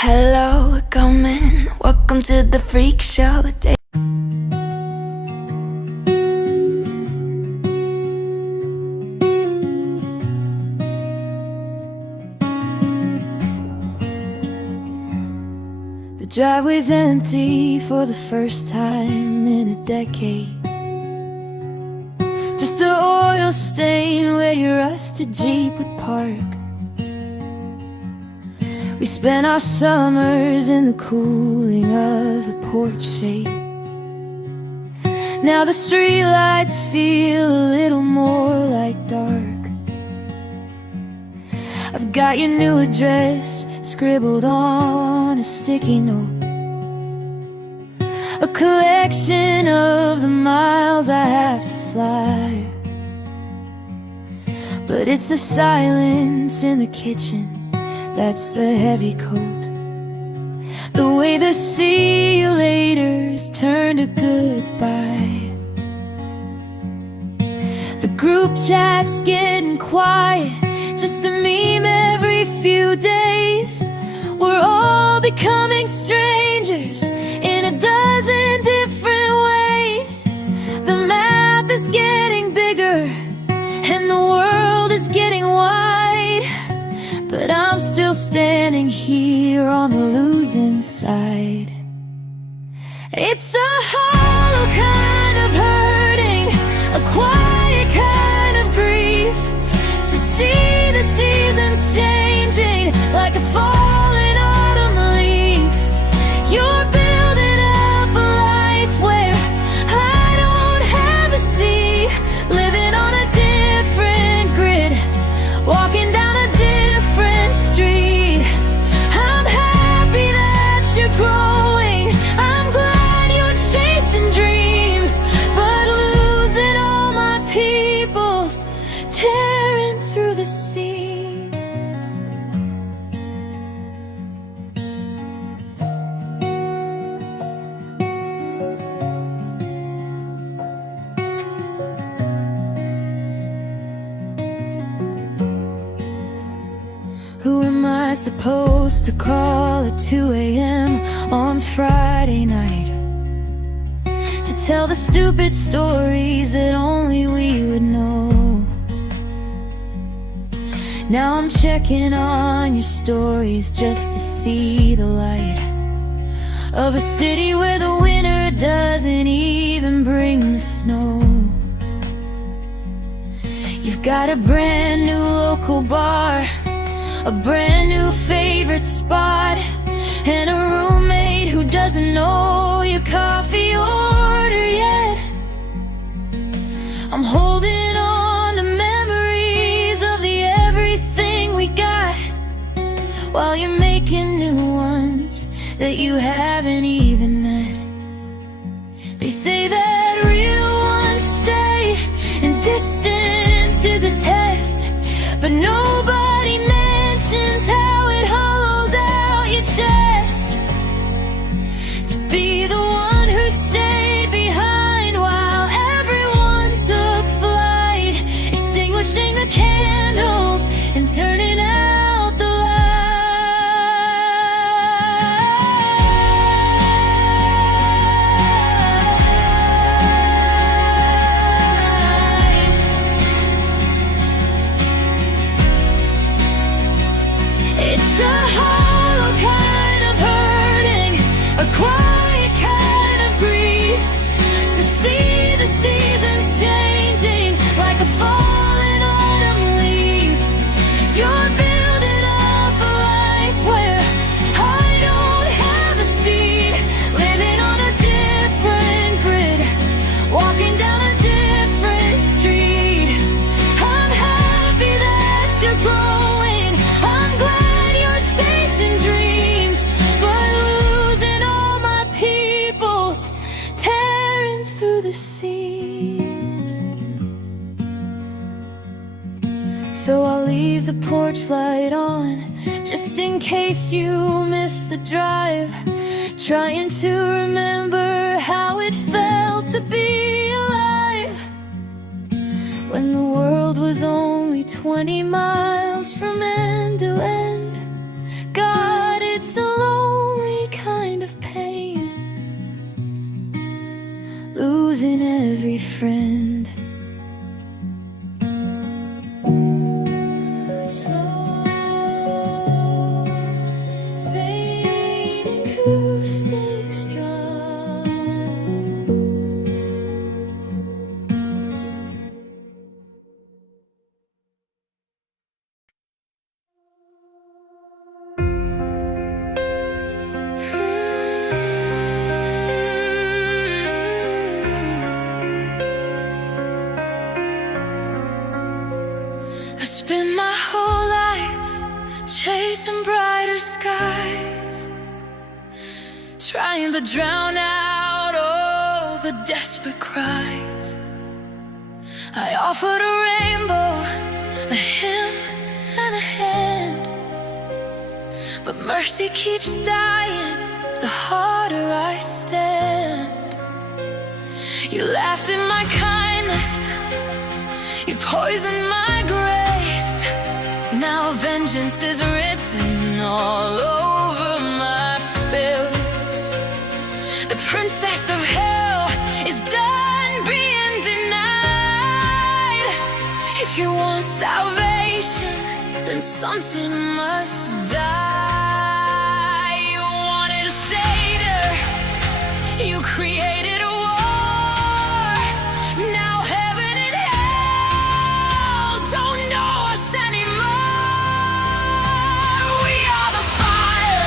Hello, come in. Welcome to the freak show. The driveway's empty for the first time in a decade. Just an oil stain where your rusted Jeep would park. We spent our summers in the cooling of the porch shade. Now the streetlights feel a little more like dark. I've got your new address scribbled on a sticky note, a collection of the miles I have to fly. But it's the silence in the kitchen that's the heavy coat. The way the see you laters turn to goodbye. The group chat's getting quiet, just a meme every few days. We're all becoming strangers in a dozen different ways. The map is getting bigger and the world is getting wide, but I'm still standing here on the losing side. It's a hollow kind of hurting, a quiet kind of grief, to see the seasons changing like a falling autumn leaf. You're building up a life where I don't have a sea, living on a different grid, walking down a different street. I'm happy that you're growing, I'm glad you're chasing dreams, but losing all my people's tearing through the seams. Who am I supposed to call at 2 a.m. on Friday night to tell the stupid stories that only we would know? Now I'm checking on your stories just to see the light of a city where the winter doesn't even bring the snow. You've got a brand new local bar, a brand new favorite spot, and a roommate who doesn't know your coffee order yet. I'm holding on to memories of the everything we got, while you're making new ones that you haven't even met. They say that real ones stay and distance is a test, but nobody mentions how it hollows out your chest. To be the one who stayed behind while everyone took flight, extinguishing the candles and turning out the light. It's a hollow kind of hurting, a quiet kind of grief, to see the seasons changing like a falling autumn leaf. You're building up a life where I don't have a seat, living on a different grid, walking down a different street. I'm happy that you're growing, I'm glad you're chasing dreams, but losing all my people's tearing through the seams. So I'll leave the porch light on, just in case you missed the drive, trying to remember how it felt to be alive when the world was only 20 miles from end to end. God, it's a long friend. Slow, fading acoustic strum. I spent my whole life chasing brighter skies, trying to drown out all the desperate cries. I offered a rainbow, a hymn, and a hand, but mercy keeps dying the harder I stand. You laughed at my kindness, you poisoned my grace. Now vengeance is written all over my face. The princess of hell is done being denied. If you want salvation, then something must die. You wanted a savior, you created a war. Now heaven and hell don't know us anymore. We are the fire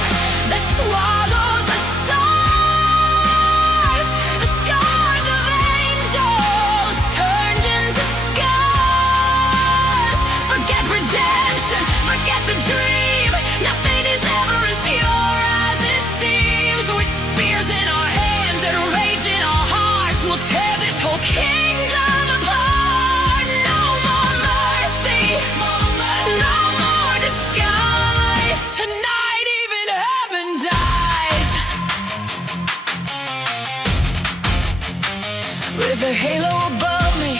that swallowed the stars. The scars of angels turned into scars. Forget redemption, forget the dream. Nothing is ever as pure as it seems. With spears in our hands and rage in our hearts, we'll tear this whole kingdom apart. No more mercy, no more disguise. Tonight even heaven dies. With a halo above me,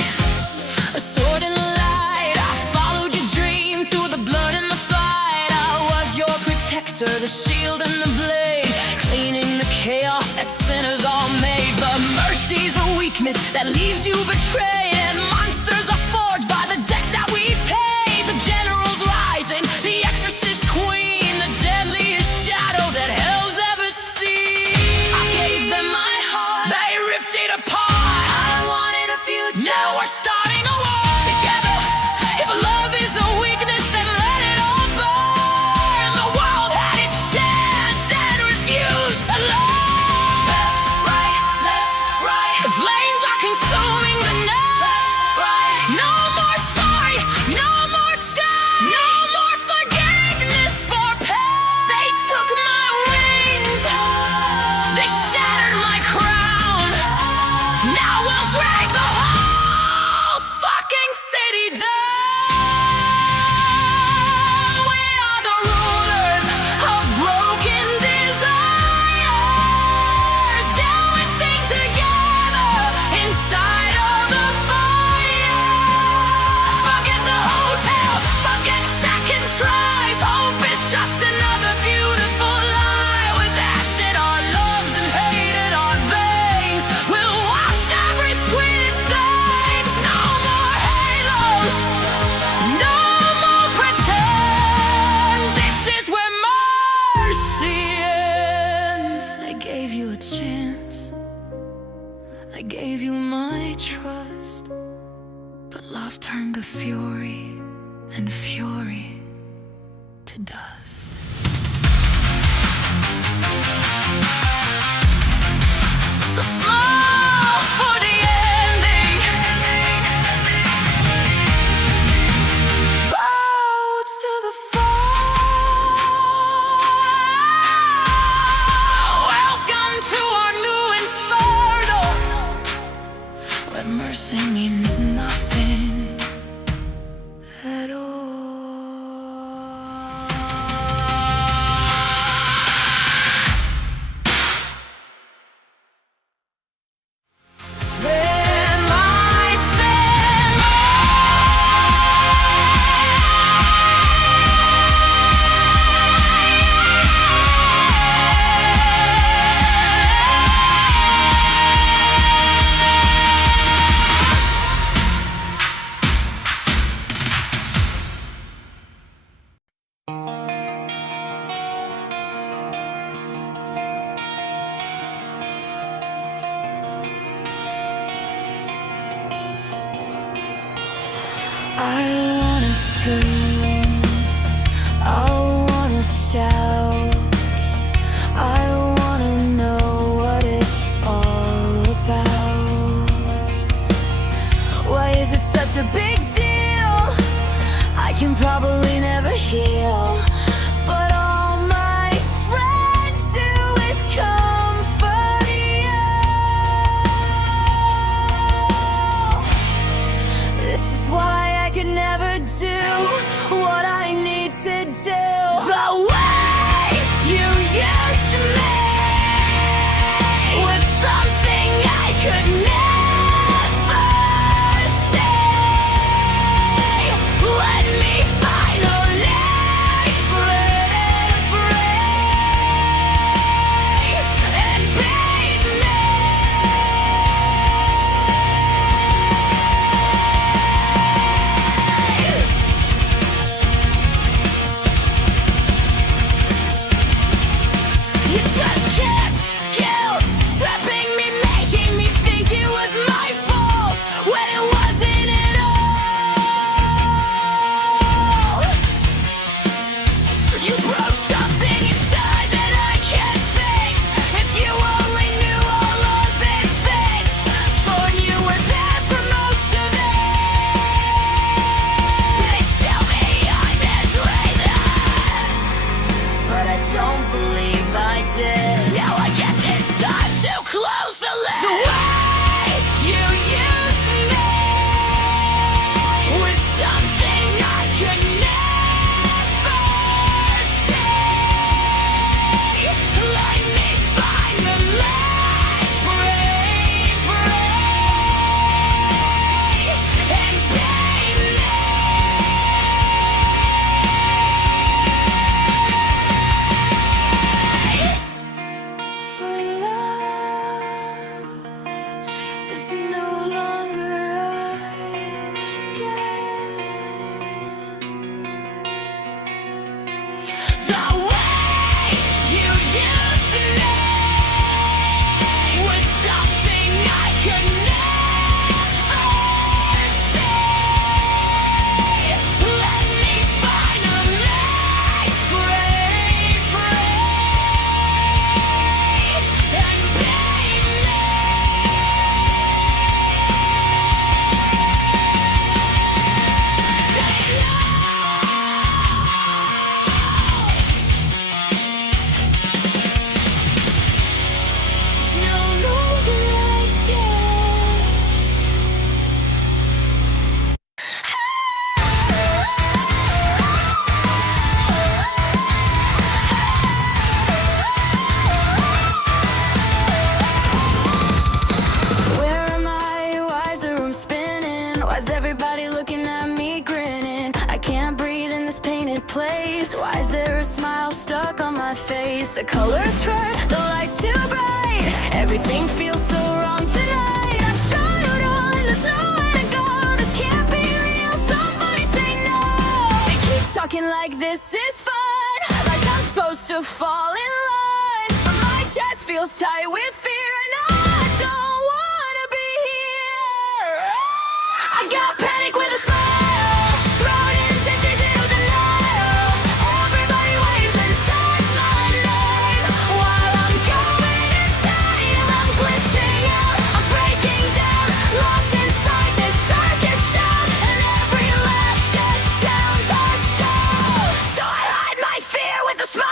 a sword in the light, I followed your dream through the blood and the fight. I was your protector, the shield and the blade, cleaning the chaos that sinners all made. But mercy's a weakness that leaves you betrayed, and monsters are forged by the decks that we've paid. The general's rising, the exorcist queen, the deadliest shadow that hell's ever seen. I gave them my heart, they ripped it apart. I wanted a future, now we're starting a war together. If love is a weakness, then let it all burn. The world had its chance and refused to learn. Left, right, the flames are consuming the night. Left, right, no more sorry, no more charm, no more forgiveness for pain. They took my wings, they shattered my crown. Now we'll drag the whole fucking city down. We are the rulers of broken desires. Down and sing together inside of the fire. Forget the hotel, forget second tries. Hope is just another beautiful lie. With ash in our lungs and hate in our veins, we'll wash every sweet in flames. No more halos, no more pretend. This is where mercy ends. I gave you a chance, I gave you my trust, but love turned to fury, and fury to dust. So small for the ending, boats to the fall. Welcome to our new inferno, where mercy means nothing at all. I wanna scream, I wanna shout, I wanna know what it's all about. Why is it such a big deal? I can probably never heal, but all my friends do is comfort you. This is why I could never do what I need to do. The way you used me was something I could never say. Let me finally break free and be me. You just kept guilt trapping me, making me think it was my fault when it wasn't at all. You broke something inside that I can't fix. If you only knew all of it fixed, thought you were there for most of it. They tell me I misread that, but I don't believe I did. Now I guess it's time to close the lid. The way you used me was something I could never say. Let me finally break free and be me. For love is no longer, I guess. The way you used me was something I could never say. Let me finally break free and be me. It's no longer, I guess. Where am I? Why's the room spinning? Why's everybody looking at me grinning? I can't breathe in this painted place. Why is there a smile stuck on my face? The colors hurt, the lights too bright. Everything feels so wrong tonight. I'm trying to run, there's nowhere to go. This can't be real, somebody say no. They keep talking like this is fun, like I'm supposed to fall in line. But my chest feels tight with fear, and I don't wanna be here. I got panic with a smile, thrown into digital denial. Everybody waves and says my name while I'm going insane. I'm glitching out, I'm breaking down, lost inside this circus sound, and every laugh just sounds hostile. So I hide my fear with a smile.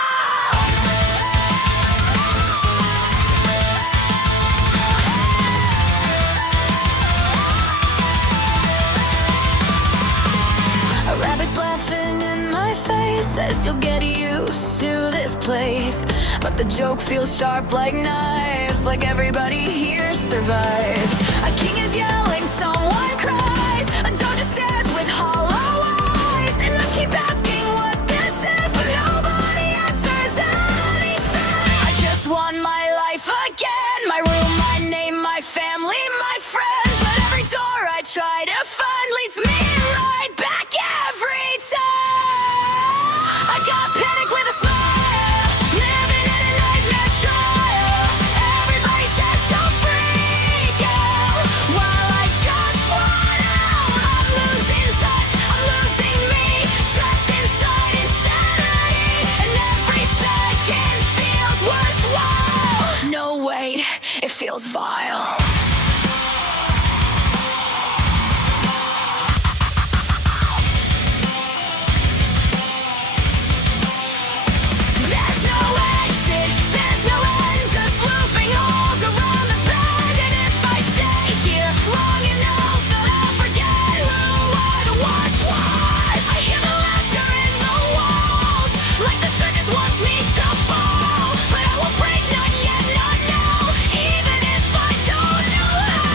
A rabbit's laughing in my face, says you'll get used to this place. But the joke feels sharp like knives, like everybody here survives. A king is yelling, someone cries, a dog just stares with hollow eyes. And I keep asking what this is, but nobody answers anything. I just want my life again, my room, my name, my family, my friends. But every door I try to find leads me right back every time. I got panic with a smile, living in a nightmare trial. Everybody says don't freak out, while I just want out. I'm losing touch feels vile. There's no exit, there's no end, just looping holes around the bend. And if I stay here long enough, then I'll forget who I once was. I hear the laughter in the walls, like the circus wants me to fall. But I won't break, not yet, not now, even if I don't know how.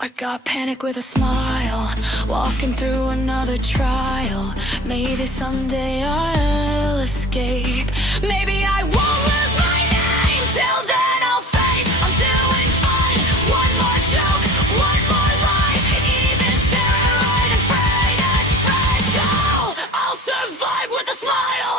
I got panic with a smile, walking through another trial. Maybe someday I'll escape. Maybe I won't lose my name. Till then I'll fade. I'm doing fine. One more joke, one more lie. Even terrified and afraid and fragile, I'll survive with a smile.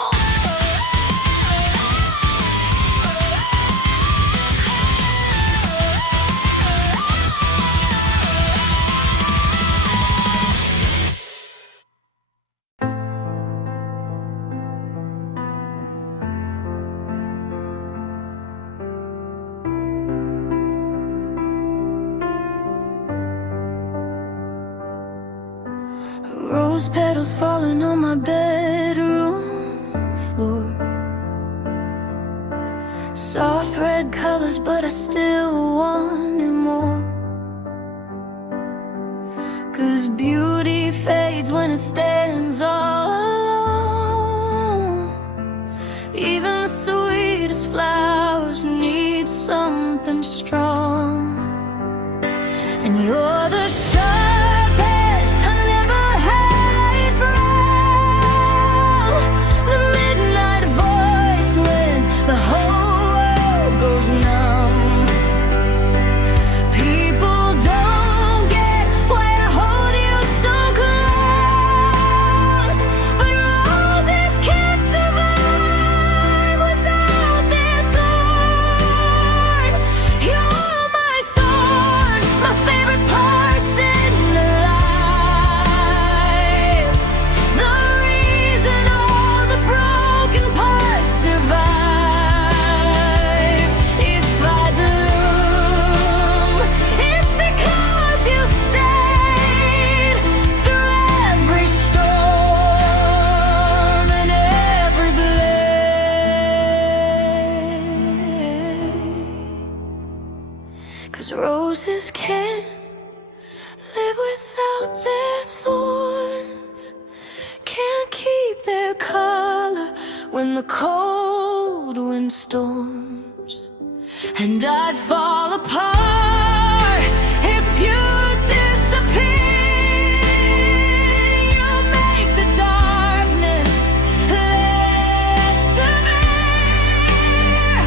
Rose petals falling on my bedroom floor. Soft red colors, but I still wanted more. 'Cause beauty fades when it stands all alone. Even the sweetest flowers need something strong. And you're the sharpest I never had from. The midnight voice when the whole world goes numb. People don't get why I hold you so close, but roses can't survive without their thorns. You're my thorn, my favorite person alive. The reason all the broken parts survive. If I bloom, it's because you stayed through every storm and every blade. 'Cause roses can't live without their thorns, can't keep their color when the cold wind storms. And I'd fall apart if you disappeared. You make the darkness less severe.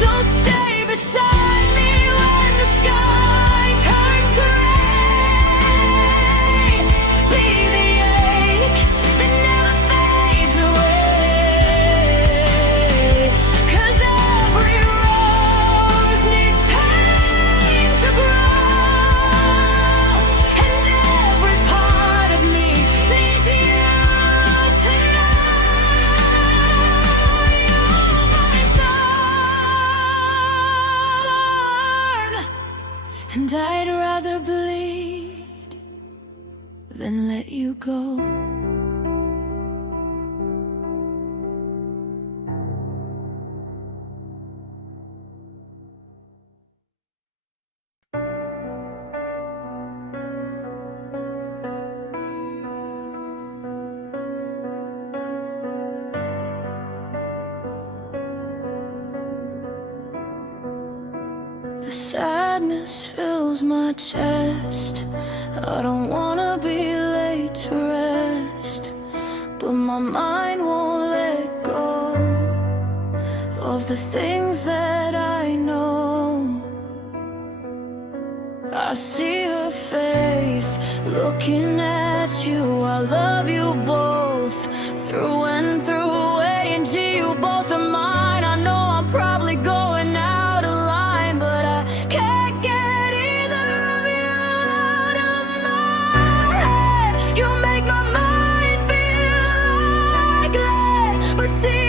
So stay beside me when the sky turns gray. Be the ache that never fades away. 'Cause every rose needs pain to grow, and every part of me needs you to know. You're my thorn, and I'd rather bleed than let you go. The sadness fills my chest. I don't wanna be late to rest, but my mind won't let go of the things that I know. I see her face looking at you. I love you both through and through. A&G, you both are mine. I know I'm probably going out of line, but I can't get either of you out of my head. You make my mind feel like lead, but see